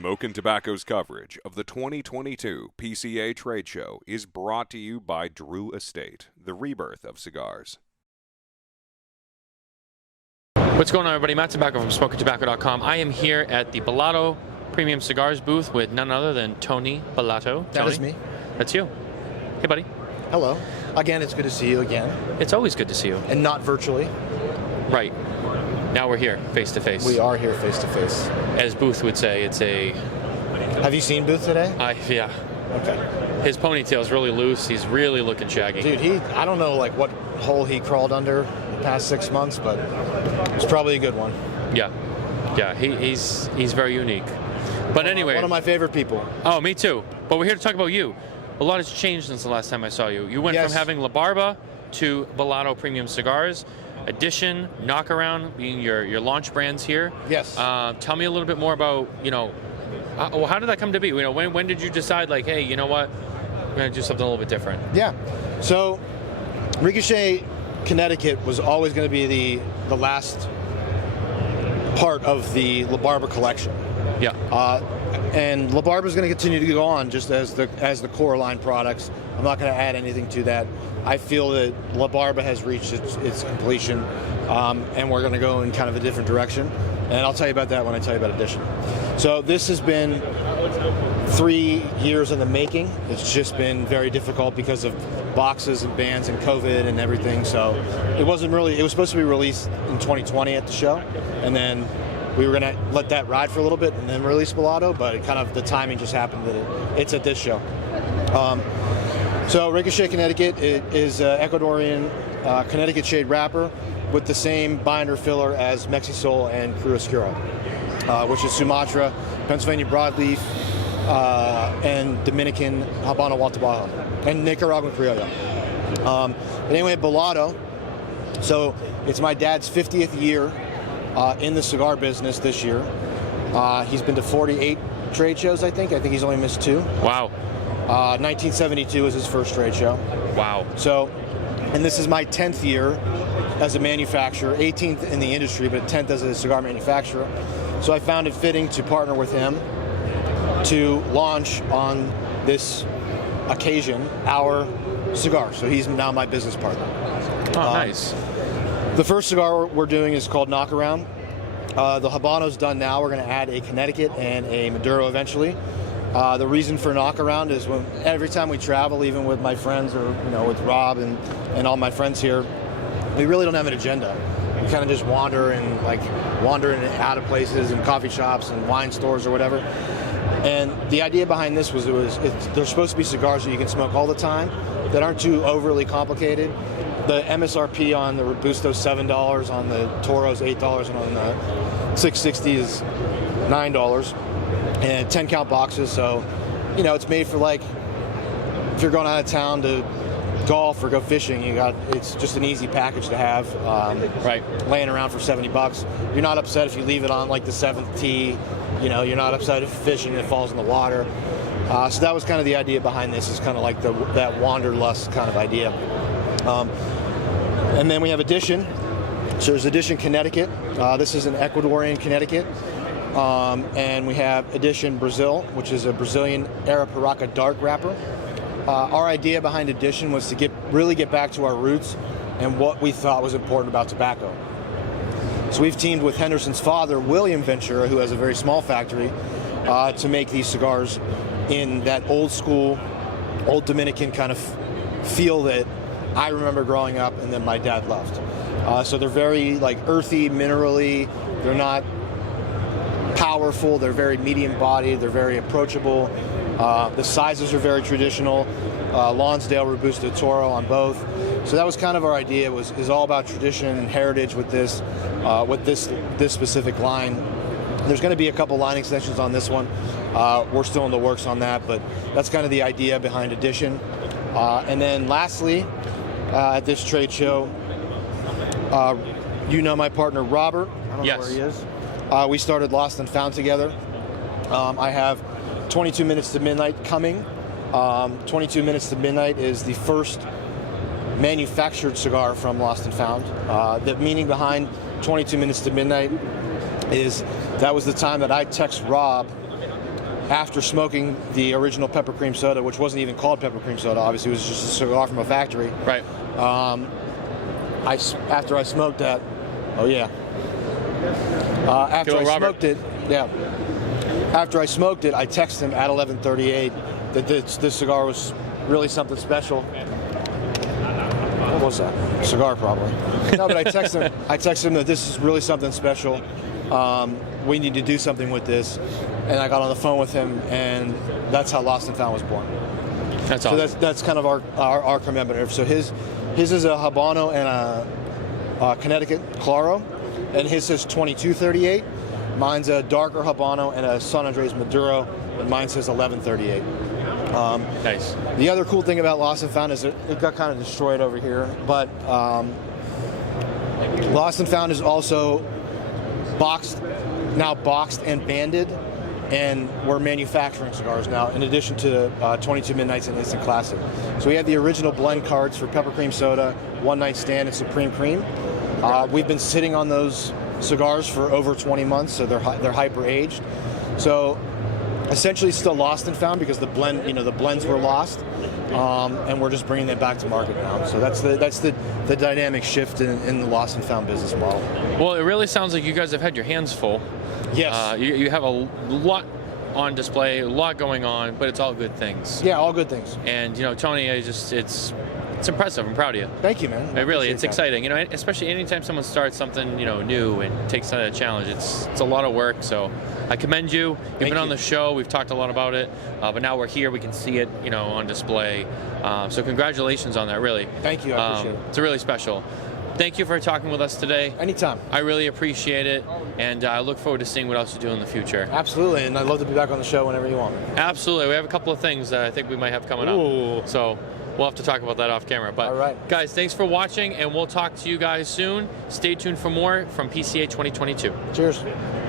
Smokin Tobacco's coverage of the 2022 PCA Trade Show is brought to you by Drew Estate, the rebirth of cigars. What's going on, everybody? Matt Tabacco from SmokinTobacco.com. I am here at the Bellato Premium Cigars booth with none other than Tony Bellato. That is me. That's you. Hey, buddy. Hello. Again, it's good to see you again. It's always good to see you. And not virtually. Right. Now we're here, face to face. We are here face to face. As Booth would say, it's a... Have you seen Booth today? Yeah. Okay. His ponytail's really loose. He's really looking shaggy. Dude, I don't know like what hole he crawled under the past 6 months, but it's probably a good one. Yeah. Yeah, he's very unique. But anyway... One of my favorite people. Oh, me too. But we're here to talk about you. A lot has changed since the last time I saw you. You went from having La Barba to Bellato Premium Cigars. Edition, Knockaround being your launch brands here. Yes. Tell me a little bit more about, how did that come to be? When did you decide, like, hey, you know what, we're going to do something a little bit different? Yeah. So, Ricochet, Connecticut was always going to be the last part of the La Barba collection. Yeah. And La Barba is going to continue to go on just as the core line products. I'm not going to add anything to that. I feel that La Barba has reached its completion, and we're going to go in kind of a different direction. And I'll tell you about that when I tell you about Edition. So this has been 3 years in the making. It's just been very difficult because of boxes and bans and COVID and everything. So it was supposed to be released in 2020 at the show, and then we were going to let that ride for a little bit and then release Bellato, but the timing just happened that it's at this show. So Ricochet Connecticut is Ecuadorian Connecticut shade wrapper with the same binder filler as Mexisol and Curacao, which is Sumatra, Pennsylvania broadleaf, and Dominican Habano Guatemala, and Nicaraguan Criollo. But anyway, Bellato. So it's my dad's 50th year in the cigar business this year. He's been to 48 trade shows, I think. I think he's only missed 2. Wow. 1972 was his first trade show. Wow. So, and this is my 10th year as a manufacturer, 18th in the industry, but 10th as a cigar manufacturer. So I found it fitting to partner with him to launch on this occasion our cigar. So he's now my business partner. Oh, nice. The first cigar we're doing is called Knockaround. The Habano's done now. We're going to add a Connecticut and a Maduro eventually. The reason for Knockaround is every time we travel, even with my friends or with Rob and all my friends here, we really don't have an agenda. We kind of just wander in and out of places and coffee shops and wine stores or whatever. And the idea behind this was they're supposed to be cigars that you can smoke all the time that aren't too overly complicated. The MSRP on the Robusto is $7, on the Toro is $8, and on the 660 is $9. And 10 count boxes, so it's made for if you're going out of town to golf or go fishing, it's just an easy package to have. Right. Laying around for $70. You're not upset if you leave it on the 7th tee. You're not upset if fishing and it falls in the water. So that was kind of the idea behind this. Is kind of like that wanderlust kind of idea. And then we have Edition. So there's Edition Connecticut. This is an Ecuadorian Connecticut. And we have Edition Brazil, which is a Brazilian Arapiraca dark wrapper. Our idea behind Edition was to really get back to our roots and what we thought was important about tobacco. So we've teamed with Henderson's father, William Ventura, who has a very small factory, to make these cigars in that old school, old Dominican kind of feel that I remember growing up and then my dad loved. So they're very earthy, minerally. They're not powerful. They're very medium bodied. They're very approachable. The sizes are very traditional. Lonsdale, Robusto, Toro on both. So that was kind of our idea. Is all about tradition and heritage with this specific line. There's going to be a couple line extensions on this one. We're still in the works on that, but that's kind of the idea behind Edition. And then lastly, at this trade show, my partner Robert. I don't know where he is. We started Lost and Found together. I have 22 Minutes to Midnight coming. 22 Minutes to Midnight is the first manufactured cigar from Lost and Found. The meaning behind 22 Minutes to Midnight is that was the time that I text Rob after smoking the original pepper cream soda, which wasn't even called pepper cream soda, obviously it was just a cigar from a factory. Right. After I smoked that, after I smoked it, after I smoked it, I texted him at 11:38 that this cigar was really something special. What was that? Cigar, probably. No, but I texted him that this is really something special. We need to do something with this. And I got on the phone with him, and that's how Lost and Found was born. That's awesome. So that's kind of our commemorative. So his is a Habano and a Connecticut Claro, and his says 2238. Mine's a darker Habano and a San Andres Maduro, and mine says 1138. Nice. The other cool thing about Lost and Found is it got kind of destroyed over here, but Lost and Found is also boxed and banded, and we're manufacturing cigars now in addition to 22 Midnights and Instant Classic. So we have the original blend cards for Pepper Cream Soda, One Night Stand, and Supreme Cream. We've been sitting on those cigars for over 20 months, so they're hyper aged. So essentially still Lost and Found because the blends were lost, and we're just bringing them back to market now. So that's the dynamic shift in the Lost and Found business model. Well, it really sounds like you guys have had your hands full. Yes. You have a lot on display, a lot going on, but it's all good things. Yeah, all good things. And Tony, it's impressive. I'm proud of you. Thank you, man. It's exciting. Especially anytime someone starts something new and takes on a challenge. It's a lot of work. So I commend you. You've been on the show. We've talked a lot about it, but now we're here. We can see it, on display. So congratulations on that. Really. Thank you. I appreciate it. It's really special. Thank you for talking with us today. Anytime. I really appreciate it, and I look forward to seeing what else you do in the future. Absolutely, and I'd love to be back on the show whenever you want me. Absolutely. We have a couple of things that I think we might have coming up. So we'll have to talk about that off camera. But all right. Guys, thanks for watching, and we'll talk to you guys soon. Stay tuned for more from PCA 2022. Cheers.